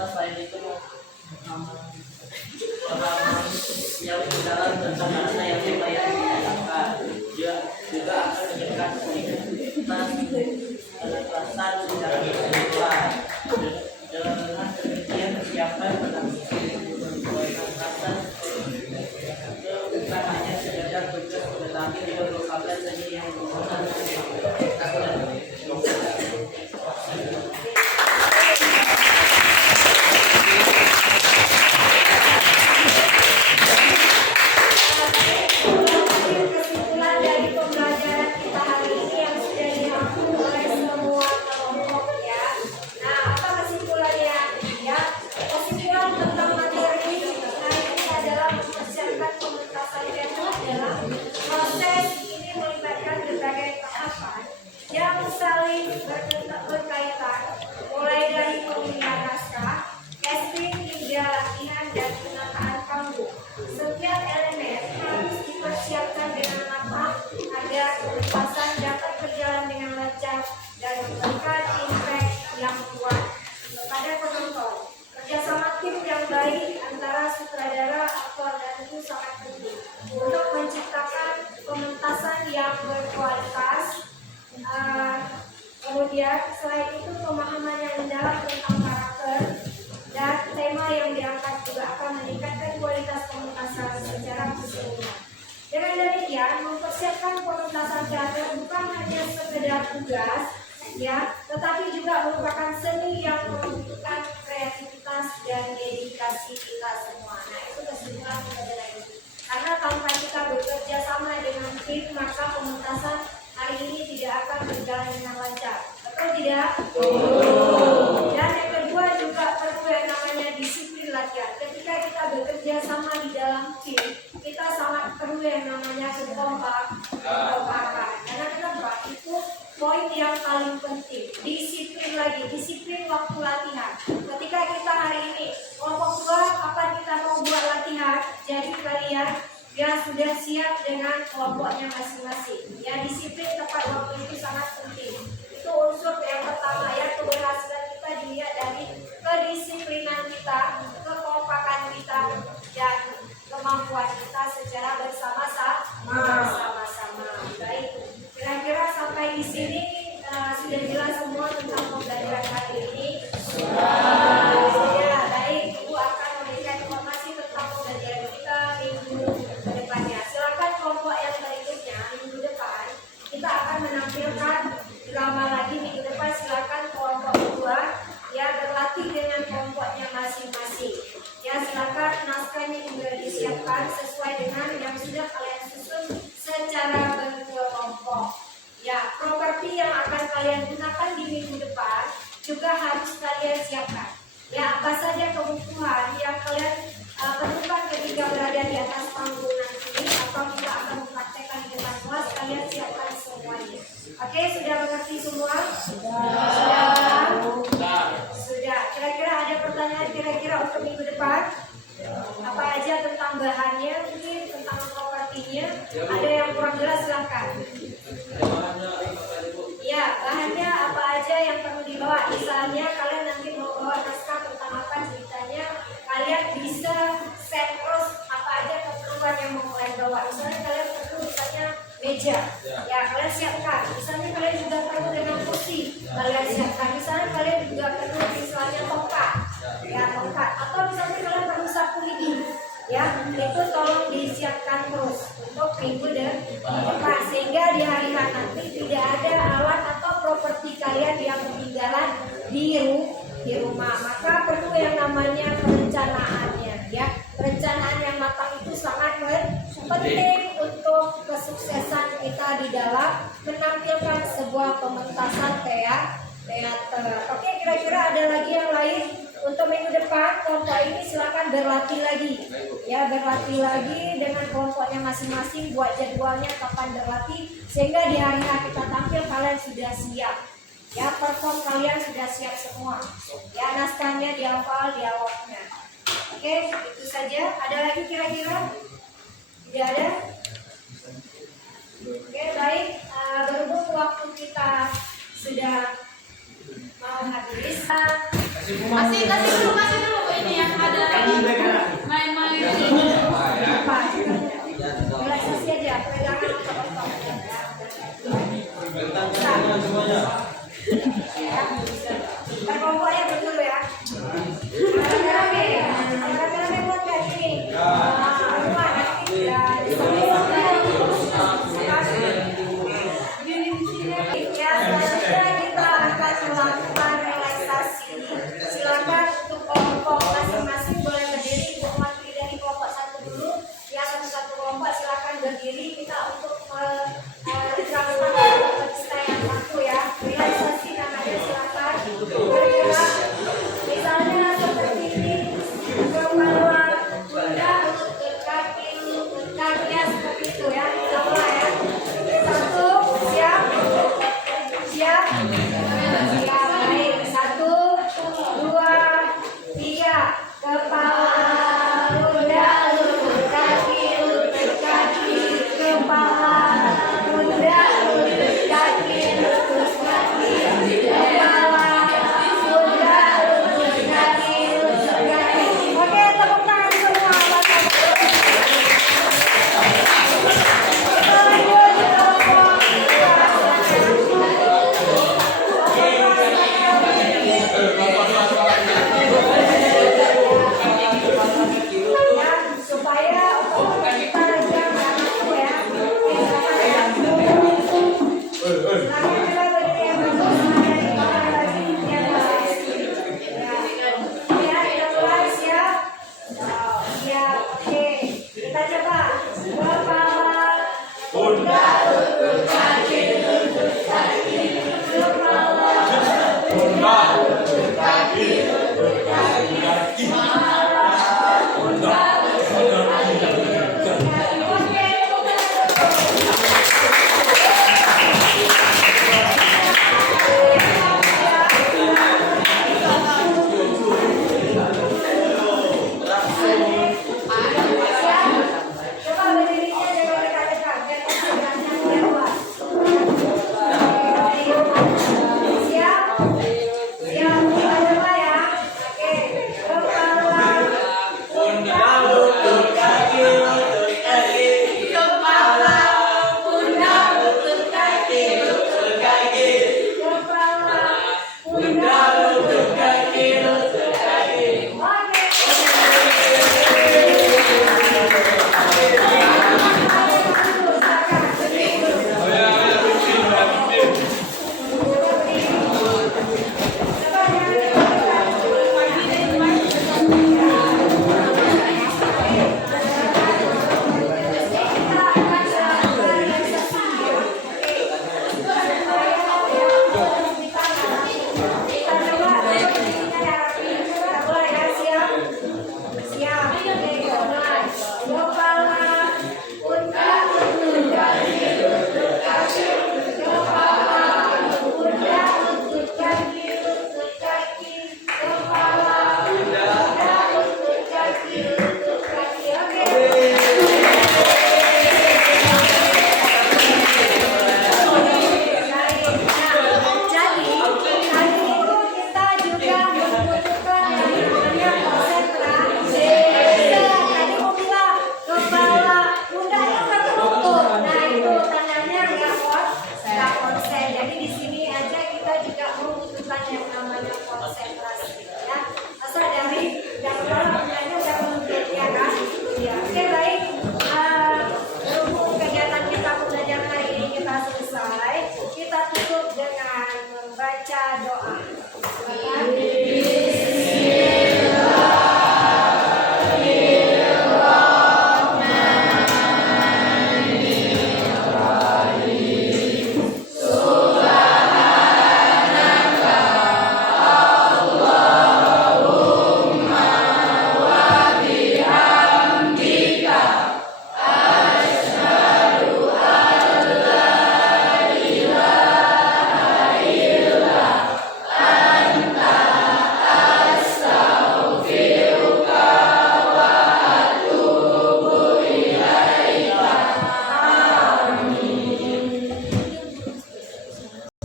Selain itu orang yang dalam rencana yang dibayar dia juga akan memberikan komunitas penetasan secara keseluruhan dengan demikian persiapan penetasan itu bukan hanya sekedar tugas tetapi juga merupakan seni yang berhubungan Kesimpulan dari pembelajaran kita hari ini yang sudah dirangkum oleh semua kelompok ya. Nah, apa kesimpulannya? Ya, kesimpulan tentang materi hari ini adalah mempersiapkan pementasan tema adalah proses ini melibatkan berbagai tahapan yang saling berkaitan, mulai dari pemilihan naskah, casting hingga latihan dan penataan panggung. Setiap elemen harus dipersiapkan dengan matang agar pementasan dapat berjalan dengan lancar dan memberikan impact yang kuat kepada penonton. Kerjasama tim yang baik antara sutradara, aktor, dan itu sangat penting untuk menciptakan pementasan yang berkualitas. Kemudian selain itu pemahaman yang mendalam tentang karakter dan tema yang diangkat juga akan meningkatkan kualitas pementasan secara keseluruhan. Dengan demikian, mempersiapkan pementasan teater bukan hanya sekedar tugas, ya, tetapi juga merupakan seni yang membutuhkan kreativitas dan dedikasi kita semua. Nah, itu kesimpulan pembelajaran ini. Karena tanpa kita bekerja sama dengan tim, maka pementasan hari ini tidak akan berjalan dengan lancar. Betul tidak? Dan yang kedua juga perlu yang namanya disiplin latihan. Ketika kita bekerja sama di dalam tim, kita sangat perlu yang namanya kekompakan. Karena kenapa? Itu poin yang paling penting. Disiplin lagi, disiplin waktu latihan. Ketika kita hari ini kelompok 2 kapan kita mau buat latihan, jadi kalian yang sudah siap dengan kelompoknya masing-masing. Ya, disiplin tepat waktu itu sangat penting. Itu unsur yang pertama ya, keberhasilan kita dilihat dari kedisiplinan kita, kekompakan kita, dan kemampuan kita secara bersama-sama. Baik, kira-kira sampai di sini sudah jelas semua tentang pembelajaran hari ini. Ya, baik, Ibu akan memberikan informasi tentang pembelajaran kita minggu depannya. Silakan kelompok yang berikutnya minggu depan kita akan menampilkan drama lagi minggu depan. Silakan kelompok kedua ya berlatih dengan kelompoknya masing-masing. Ya, silakan naskahnya juga disiapkan sesuai dengan yang sudah kalian susun secara berkelompok. Ya, properti yang akan kalian gunakan di minggu depan juga harus kalian siapkan. Ya, apa saja kebutuhan yang kalian perlukan ketika berada di atas panggung nanti atau kita akan mempraktekkan di depan kelas, kalian siapkan semuanya. Oke, sudah mengerti semua? Sudah. Kira-kira ada pertanyaan kira-kira untuk minggu depan? Apa aja tentang bahannya, mungkin tentang propertinya? Ada yang kurang jelas silahkan. Ya, bahannya apa aja yang perlu dibawa? Misalnya kalian nanti mau bawa naskah tentang apa ceritanya, kalian bisa set terus apa aja keperluan yang mau kalian bawa. Misalnya kalian perlu misalnya meja, ya kalian siapkan. Misalnya kalian juga perlu dengan kursi, kalian siapkan. Misalnya kalian juga perlu misalnya tongkat, ya tongkat. Atau misalnya kalian perlu sapu lidi, ya itu tolong disiapkan terus untuk minggu depan sehingga di hari nanti tidak ada alat atau properti kalian yang ketinggalan di rumah. Maka perlu yang namanya perencanaannya, ya perencanaan yang matang itu sangat penting untuk kesuksesan kita di dalam menampilkan sebuah pementasan teater. Oke, kira-kira ada lagi yang lain? Untuk minggu depan kelompok ini silakan berlatih lagi. Ya, berlatih lagi dengan kelompoknya masing-masing, buat jadwalnya kapan berlatih sehingga di hari H kita tampil kalian sudah siap. Ya, perform kalian sudah siap semua. Ya, naskahnya dihafal, dialognya. Oke, itu saja. Ada lagi kira-kira? Tidak ada? Oke, baik. Berhubung waktu kita sudah mau habis. Kasih dulu ini yang ada main-main ini. Relaksasi aja, pegangan otot-otot. Kelompoknya betul ya. Rame-rame ya. Rame-rame buat kayak gini. Rumah nanti ya. Ya, selanjutnya kita akan melakukan relaksasi. Silakan untuk kelompok masing-masing boleh berdiri untuk mewakili dari kelompok satu dulu. Ya, satu-satu kelompok silakan berdiri kita untuk melaksanakan kita yang satu ya.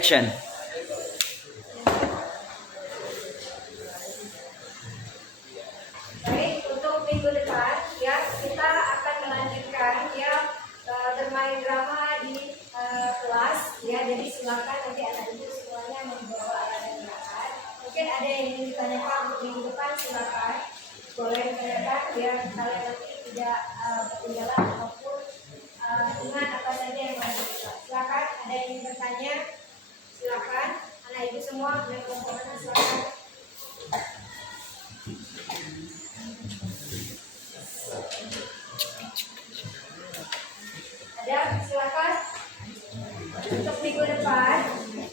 Action. Baik, untuk minggu depan ya kita akan melanjutkan ya bermain drama di kelas ya. Jadi silakan nanti anak ibu semuanya membawa alat dan bahan. Mungkin ada yang ingin ditanyakan untuk minggu depan, silakan boleh ditanyakan biar kalian nanti tidak ketinggalan ataupun ingat apa saja yang mau kita. Silakan, ada yang ingin bertanya, silakan. Anak ibu semua dan kelompoknya silakan. Ada, silakan. Untuk minggu depan,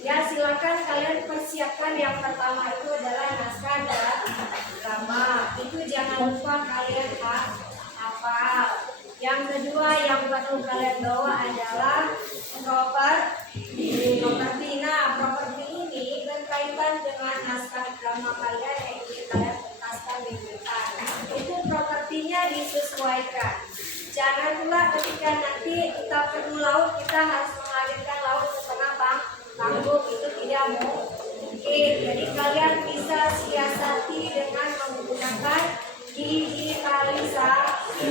ya silakan kalian persiapkan. Yang pertama itu adalah naskah dan drama. Itu jangan lupa kalian hafal. Yang kedua yang perlu kalian bawa adalah properti. Nah, properti ini berkaitan dengan naskah drama kalian yang ingin kalian pentaskan minggu depan. Itu propertinya disesuaikan. Jangan pula ketika nanti kita perlu laut, kita harus mengalirkan laut ke tengah panggung. Itu tidak mungkin. Jadi kalian bisa siasati dengan menggunakan digitalisasi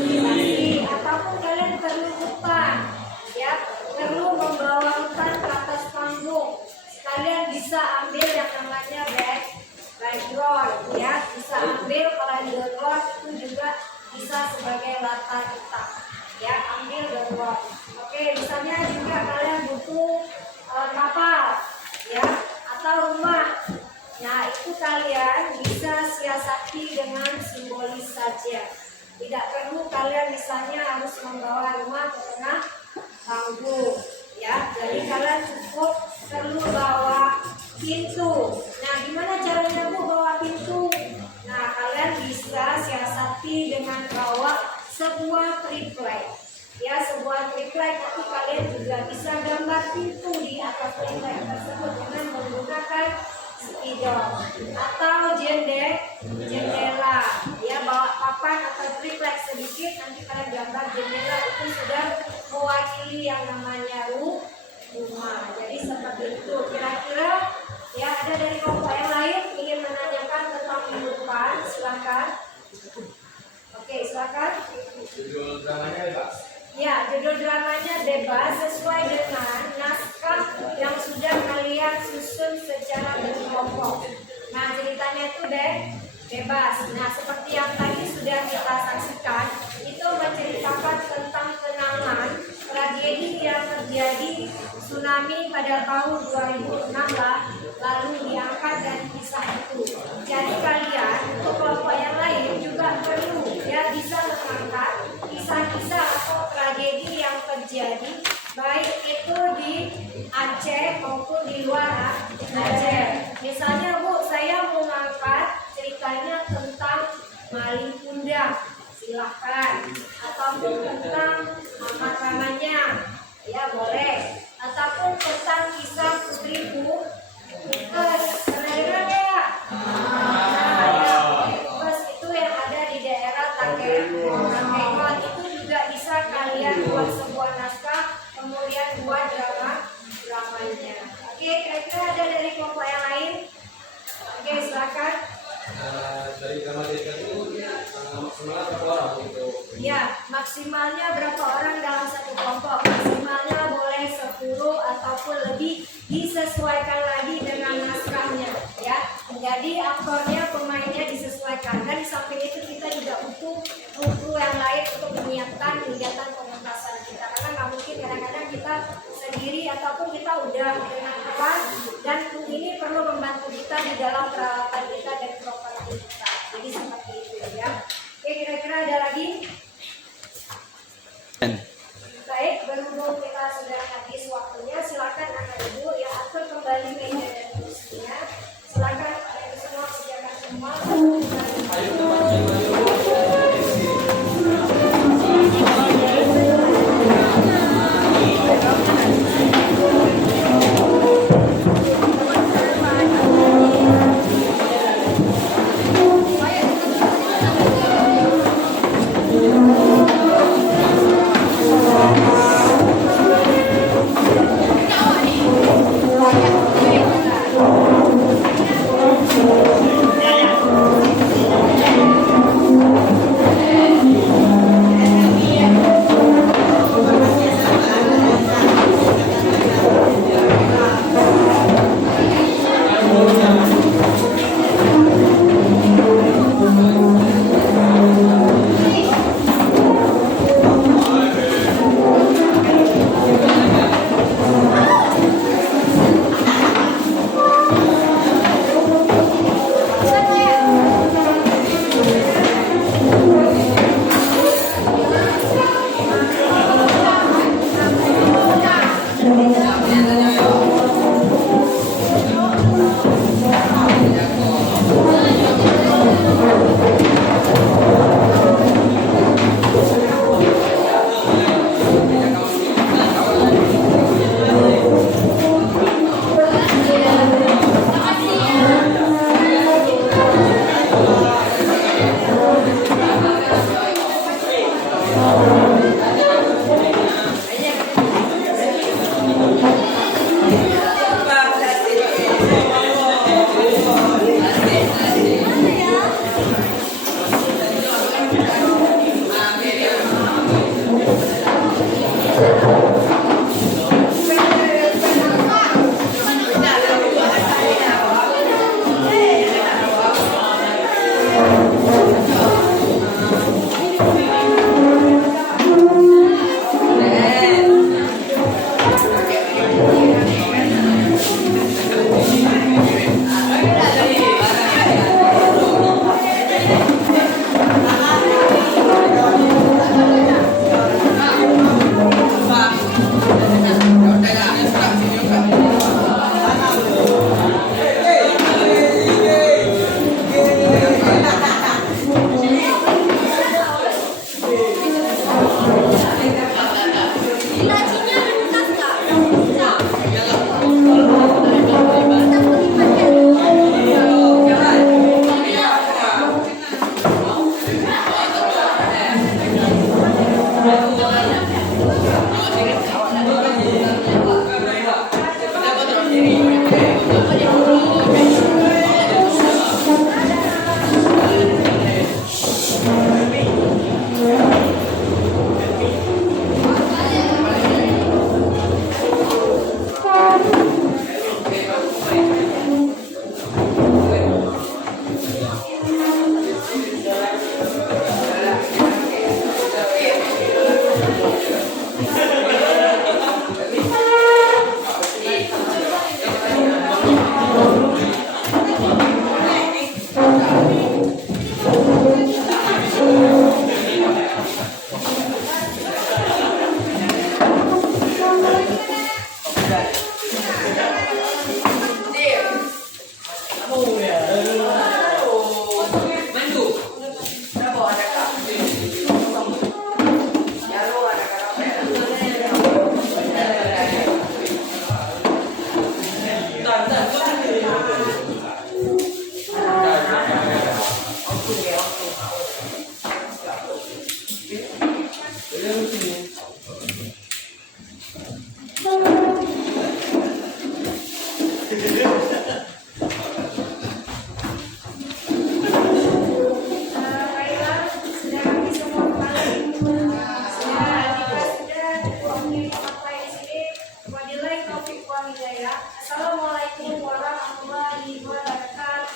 ataupun kalian perlu hutan, ya perlu membawa hutan ke atas panggung. Kalian bisa ambil yang namanya background, ya bisa ambil kalau di background itu juga bisa sebagai latar hitam, ya ambil background. Oke, misalnya juga kalian butuh kapal, ya atau rumah. Nah, itu kalian bisa siasati dengan simbolis saja. Tidak perlu kalian misalnya harus membawa rumah ke tengah panggung, ya. Jadi kalian cukup perlu bawa pintu. Nah, gimana caranya Bu bawa pintu? Nah, kalian bisa siasati dengan bawa sebuah triplek. Ya, sebuah triplek, tapi kalian juga bisa gambar pintu di atas triplek tersebut dengan menggunakan spidol atau jendela. Ya, bawa papan atau triplek sedikit, nanti kalian gambar jendela, itu sudah mewakili yang namanya rumah. Jadi seperti itu. Kira-kira ya ada dari kelompok yang lain ingin menanyakan tentang minggu depan, silakan. Oke, silakan. Judul dramanya bebas. Ya, judul dramanya bebas sesuai dengan naskah yang sudah kalian susun secara berkelompok. Nah, ceritanya itu bebas. Nah, seperti yang tadi sudah kita saksikan, itu menceritakan tentang kenangan tragedi yang terjadi tsunami pada tahun 2006 lalu diangkat dari kisah itu. Jadi kalian untuk kelompok yang lain juga perlu ya bisa mengangkat kisah-kisah atau tragedi yang terjadi baik itu di Aceh maupun di luar Aceh. Misalnya Bu, saya mau mengangkat ceritanya tentang maling pundak, silahkan. Ataupun tentang Mamat Ramanya, ya boleh. Ataupun tentang kisah Putri Pukes, pernah dengar ya? Nah, ya, Pukes itu yang ada di daerah Takengon, itu juga bisa kalian buat sebuah naskah, kemudian buat dramanya. Oke, kira-kira ada dari kelompok yang lain? Oke, silakan. Dari drama cerita itu maksimalnya berapa orang gitu? Ya, maksimalnya berapa orang dalam satu kelompok? Maksimalnya boleh 10 ataupun lebih, disesuaikan lagi dengan naskahnya, ya. Jadi aktornya, pemainnya disesuaikan. Dan di samping itu kita juga butuh kru yang lain untuk menyiapkan kegiatan pementasan kita. Karena nggak mungkin kadang-kadang kita sendiri ataupun kita udah dengan kelas dan kru ini perlu membantu kita di dalam peralatan kita dan properti kita. Jadi seperti itu ya. Oke, kira-kira ada lagi? Baik, berhubung kita sudah habis waktunya, silakan anak ibu yang atur kembali meja dan kursinya. Silakan kalian semua sediakan semua.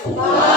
Maju.